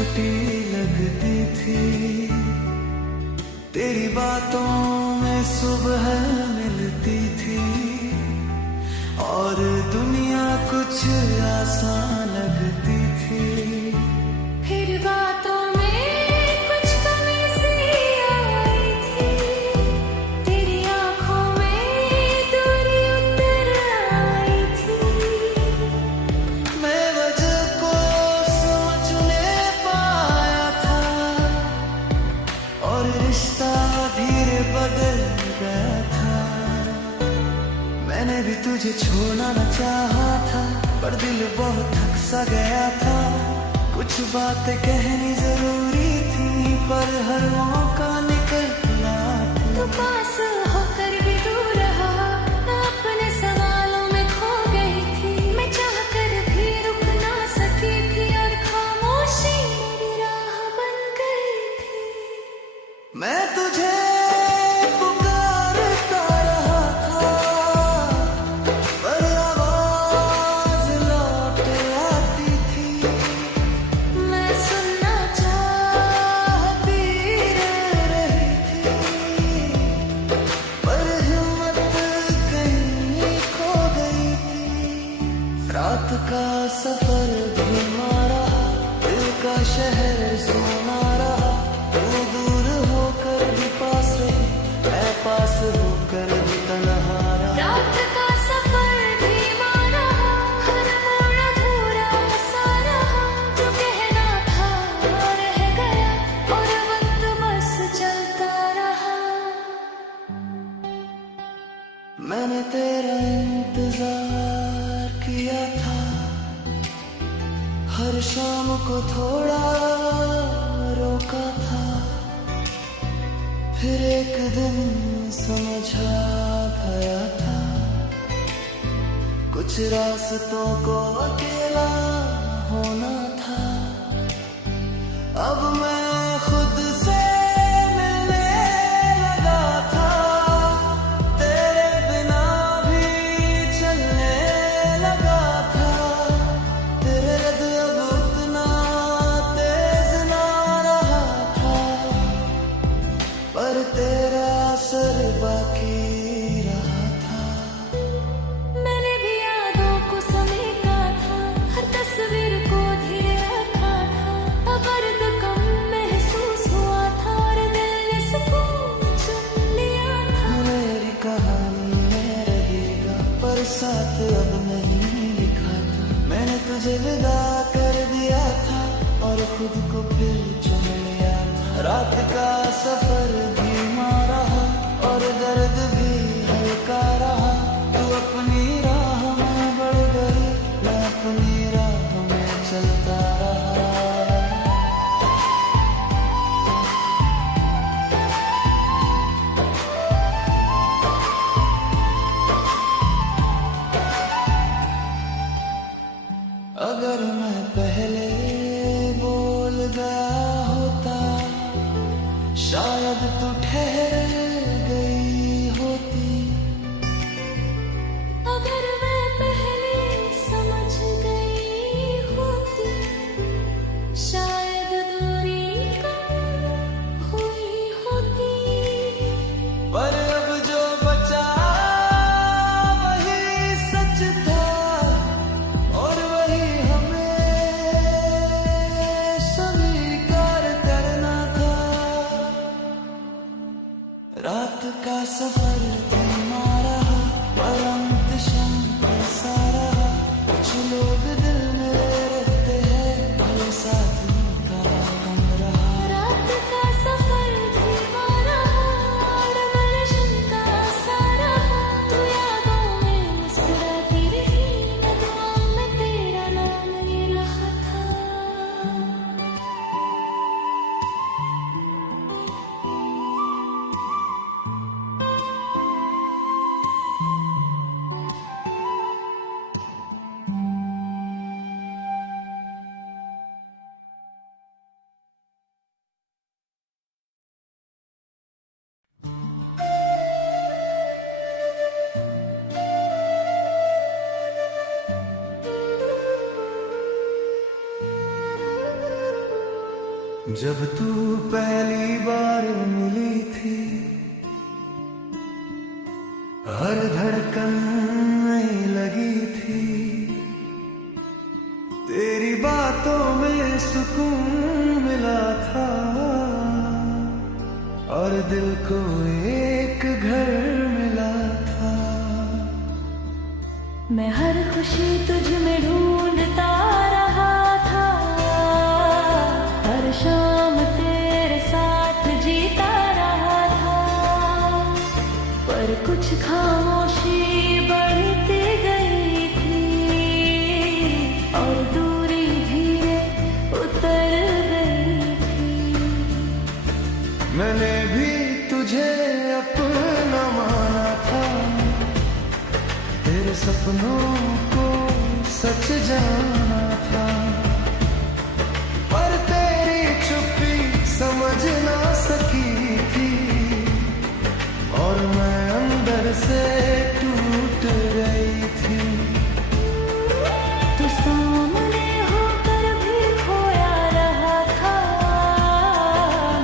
छोटी लगती थी, तेरी बातों में सुबह मिलती थी, और दुनिया कुछ आसान लगती थी। फिर बातों में कुछ कमी सी आई थी, तेरी आंखों में दूरी उतर आई थी। मैं वजह को समझने पाया था, और रिश्ता धीरे बदल गया था। मैंने भी तुझे छोड़ना न चाहा था, पर दिल बहुत थक सा गया था। कुछ बातें कहनी जरूरी थी, पर हर मौका निकला था। तू पास होकर भी दूर रहा, मैं अपने सवालों में खो गई थी। मैं चाहकर भी रुक ना सकी थी, और खामोशी मेरी राह बन गई थी। मैं तुझे पुकारता रहा था, पर आवाज लौट आती थी। मैं सुनना चाहती रही थी, पर हिम्मत कहीं खो गई थी। रात का सफर धीमा रहा, दिल का शहर सोना रहा। तू दूर होकर भी पास रही, मैं पास होकर भी तन्हा रहा। रात का सफर धीमा रहा, हर मोड़ अधूरा सा रहा। जो कहना था रह गया, और वक्त बस चलता रहा। मैंने तेरा इंतजार किया था, हर शाम को थोड़ा रोका था। फिर एक दिन समझ आ गया था, कुछ रास्तों को अकेला होना था। अब मैं खुद से मिलने लगा था, तेरे बिना भी चलने लगा था। तेरे रद अब उतना तेज ना रहा था, पर तेरा असर बाकी रहा था। मैंने भी यादों को समेटा था, हर तस्वीर को धीरे रखा था। अब दर्द कम महसूस हुआ था, और दिल ने सुकून चुन लिया था। मेरी कहानी में रहेगा, पर साथ अब नहीं लिखा था। मैंने तुझे विदा कर दिया था, और खुद को फिर चुन लिया था। रात का सफर धीमा रहा, और दर्द भी हल्का रहा। तू अपनी राह में बढ़ गई, मैं अपनी राह में चलता रहा। अगर मैं पहले बोल गया होता, शायद तू ठहर गई होती। अगर मैं पहले समझ गई होती, शायद दूरी कम हुई होती। पर अब जो बचा वही सच था, और वही हमें स्वीकार करना था। जब तू पहली बार मिली थी, हर धड़कन नहीं लगी थी। तेरी बातों में सुकून मिला था और दिल को एक घर मिला था। मैं हर खुशी तुझ में ढूंढता रहा था, हर शाम तेरे साथ जीता रहा था। पर कुछ खामोशी बढ़ती गई थी और दूरी धीरे उतर गई थी। मैंने भी तुझे अपना माना था, तेरे सपनों को सच जाना था। पर तेरी चुप्पी समझ ना सकी थी और मैं अंदर से टूट गई थी। तू सामने होकर भी खोया रहा था,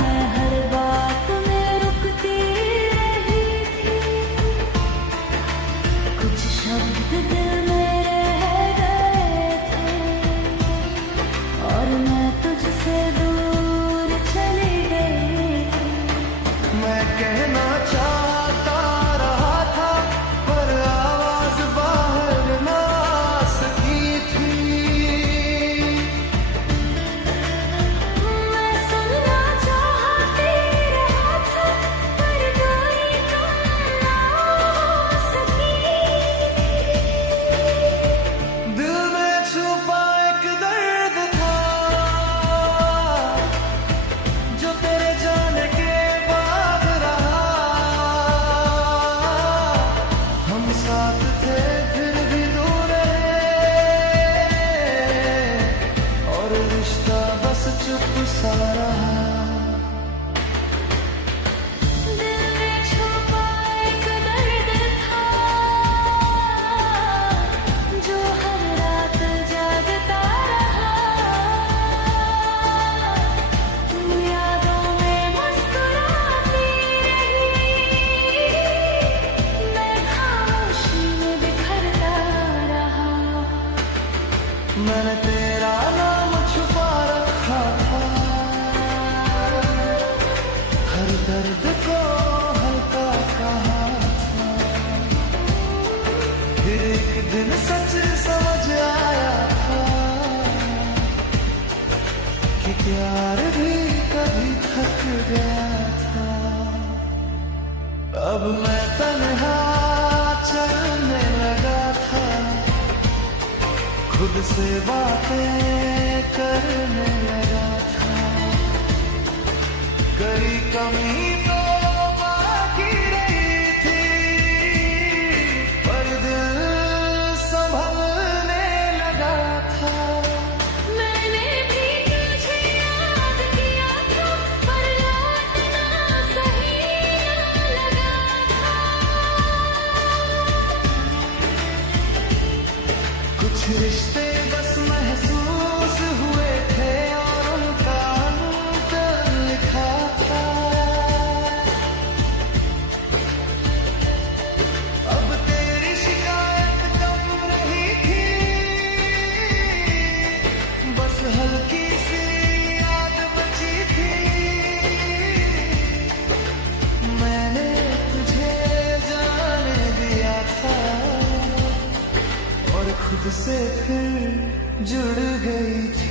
मैं हर बात में रुकती रही थी। कुछ शब्द दिल में रह गए थे और मैं तुझसे दूर चली गई थी। मैं कहना चाहता रहा था पर आवाज बाहर ना आ सकी थी। मैं सुनना चाहती रहा था पर कोई कम ना हो सकी थी। दिल में छुपा एक दर्द था जो तेरे जाने के बाद रहा। हम साथ थे फिर भी दूर रहे और रिश्ता बस चुप सा रहा। दिल में छुपा एक दर्द था जो हर रात जागता रहा। तू यादों में मुस्कुराती रही, मैं खामोशी में बिखरता रहा। मैंने तेरा नाम छुपा रखा था, हर दर्द को हल्का कहा था। फिर एक दिन सच समझ आया था कि प्यार भी कभी थक गया था। अब मैं तन्हा चलने लगा था, खुद से बातें करने लगा था। कई कमी तो बाकी रही थी पर दिल संभलने लगा था। मैंने भी तुझे याद किया था पर लौटना सही ना लगा था। कुछ रिश्ते बस महसूस हुए थे और उनका अंत लिखा था। अब तेरी शिकायत कम रही थी, बस हल्की सी याद बची थी। मैंने तुझे जाने दिया था और खुद से फिर जुड़ गई थी।